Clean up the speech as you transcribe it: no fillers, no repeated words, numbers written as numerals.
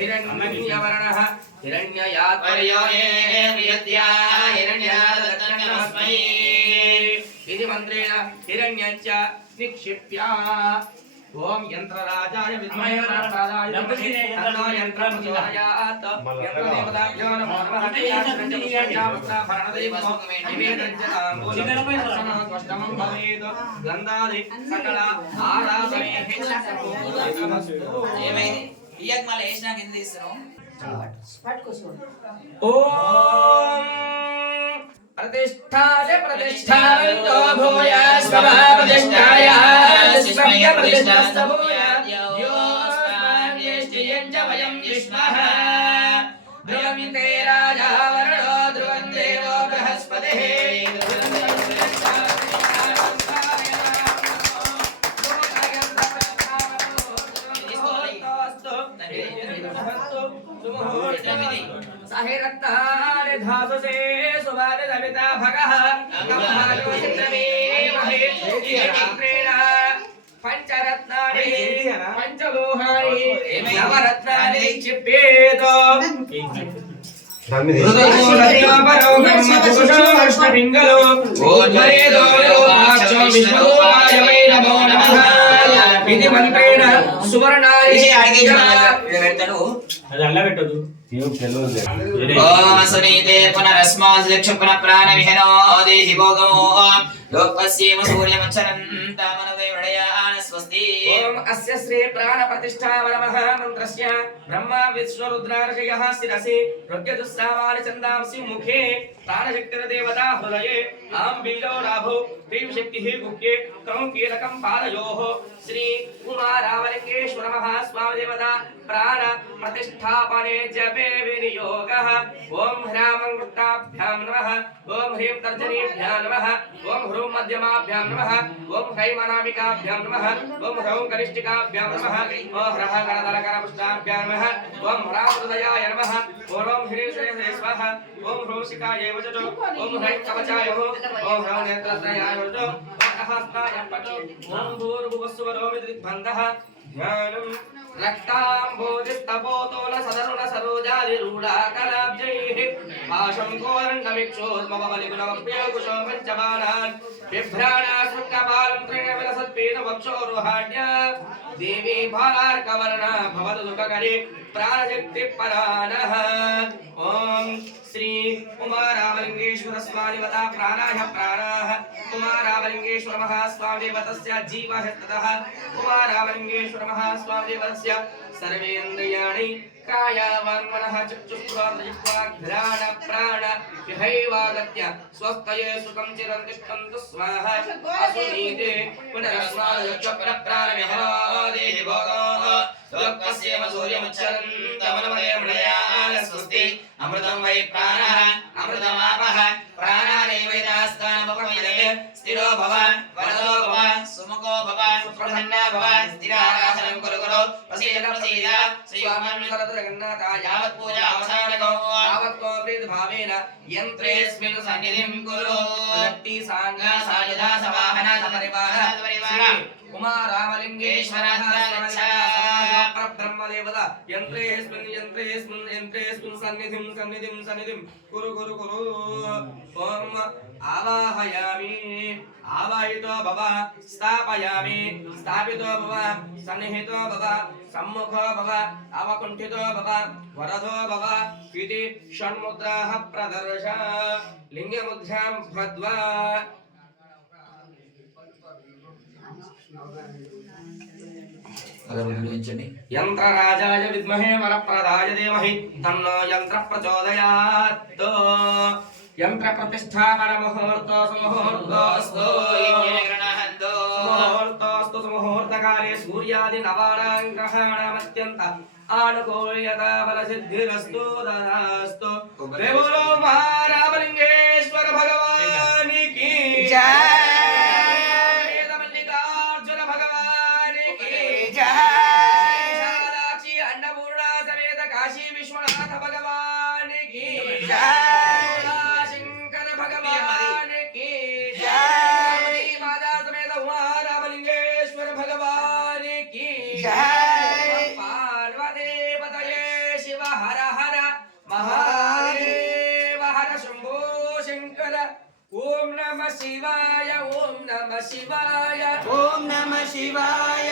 हिरण्यवर्णः हिरण्ययात्पर्योऽयेर्यद्याहिरण्यादत्तमस्मै इति मन्त्रेण हिरण्यञ्च निक्षिप्य ओम यंत्रराजाय विद्महे वरप्रदाय धीमहि तन्नो यन्त्रं प्रचोदयात् यन्त्रदेवताभ्यो नमो नमः तेजस्विनावृताभरणदेवो निवेदञ्जताम्बूलमं भवेत् गन्धादि सकल आराधनेः ఏమైంది ఇయగ్మాల వేసినాక ఎంత ఇస్తున్నావు ఓం प्रतिष्ठाय प्रतिष्ठावन्तो भूयास्वः प्रतिष्ठाय स्मय प्रतिष्ठास्तभूय योऽस्मान्येष्टियं च वयं विष्मः ध्रुवं ते राजा वरुणो ध्रुवं देवो बृहस्पतिः साहिरत्तानि धातुसे सुवादितमिता भगः कमहायो चित्रमे महेन्द्रेण पंचरत्नानि पंचलोहानि नवरत्नानि क्षिपेत ृष्णपिङ्गलो ओद्वरेदो योगाक्षो विष्णुरूपाय वै नमो नमः इति मन्त्रेण सुवर्णानि ओम सुनीते पुनरस्माद् पुनः प्राणविहनो देहि भोगो लोकस्येव सूर्यमच्छरन्तामनदेवडयान स्वस्ति ओम अस्य श्री प्राण प्रतिष्ठा नमः मंत्रस्य ब्रह्मा विश्वरुद्रार्षयः शिरसि प्रज्ञदुस्सामानि चन्दांसि मुखे प्राणशक्तिर्देवता हृदये आं बीजो नाभो ह्रीं शक्तिः गुह्ये क्रौं कीलकं पादयोः श्री कुमारावलिङ्गेश्वर महास्वामी देवता प्राण प्रतिष्ठापने जपे विनियोगः ओम ह्रामङ्गुट्टाभ्यां नमः ओम ह्रीं तर्जनीभ्यां नमः ओम ह्रूं मध्यमाभ्यां नमः ओम ह्रैं अनामिकाभ्यां नमः ओम ह्रौं कनिष्ठिकाभ्यां नमः ओम ह्रः करदलकरपुष्टाभ्यां नमः ओम ह्रां हृदयाय नमः ओम ह्रीं श्रेयसे स्वाहा ओम ह्रौं शिखायै वचतो ओम ह्रैं कवचाय ओम ह्रौं नेत्रत्रयाय वचतो ओम हस्ताय पटो ओम भूर्भुवस्सुवरोमिदिग्बन्धः ज्ञानं रक्ताम्भोजिस्तपोतोल सदरुण सरोजादिरूढाकलाब्जैः भाषं कोरण्डमिक्षोर्मवलिगुणमप्यकुशो पञ्चबाणान् बिभ्राणाशृङ्गपालं तृणविलसत्पीतवक्षोरुहाढ्या देवी भालार्कवर्णा भवतु दुःखकरे प्राणशक्तिपरानः ॐ श्री कुमारावलिङ्गेश्वर स्वामिवता प्राणाः प्राणाः कुमारावलिङ्गेश्वर महास्वामिदेवतस्य जीवः ततः कुमारावलिङ्गेश्वर महास्वामिदेवतस्य सर्वेन्द्रियाणि कायावाङ्मनः चक्षुस्वादजिह्वाघ्राण प्राण विहैवागत्य स्वस्तये सुखं चिरं तिष्ठन्तु स्वाहा असुनीते पुनरस्मादक्षप्रप्राणविहरादेहि भोगो लोकस्येव सूर्यमुच्चरन्तमनमयमणयान स्वस्ति अमृतं वै प्राणः अमृतमापः प्राणानेवैतास्तानमुपमिदते स्थिरो भव वरदो भव सुमुखो भव सुप्रसन्नो भव स्थिरासनं कुरु कुरु प्रसीद प्रसीद श्रीवामन्वितरत्रगन्नाथा यावत् पूजा अवसानको यावत् प्रीतभावेन यन्त्रेऽस्मिन् सन्निधिं कुरु शक्ति साङ्गा सायुधा सवाहन सपरिवार कुमारावलिङ्गेश्वरः परब्रह्मदेवता यन्त्रेऽस्मिन् सन्निधिं कुरु कुरु कुरु ओम आवाहयामि आवाहितो भव स्थापयामि स्थापितो भव सन्निहितो भव सम्मुखो भव अवकुण्ठितो भव वरदो भव इति षण्मुद्राः प्रदर्श लिङ्गमुद्रां भद्वा यंत्रराजाय विद्महे वरप्रदाय धीमहि तन्नो यंत्र प्रचोदयात् यंत्र प्रतिष्ठापन मुहूर्तोऽस्तु मुहूर्तोऽस्तु मुहूर्तकाले सूर्यादि नवानां ग्रहाणामत्यन्त आनुकूल्यता बलसिद्धिरस्तु तदास्तु बोलो महारामलिंगेश्वर भगवान की जय शंकर भगवान की जय माता समेत उमा रामलिंगेश्वर भगवान జై పార్వదేవతయే శివ హర హర మహాదేవ హర శంభో శంకర ఓం నమ శివాయ ఓం నమ శివాయ ఓం నమ శివాయ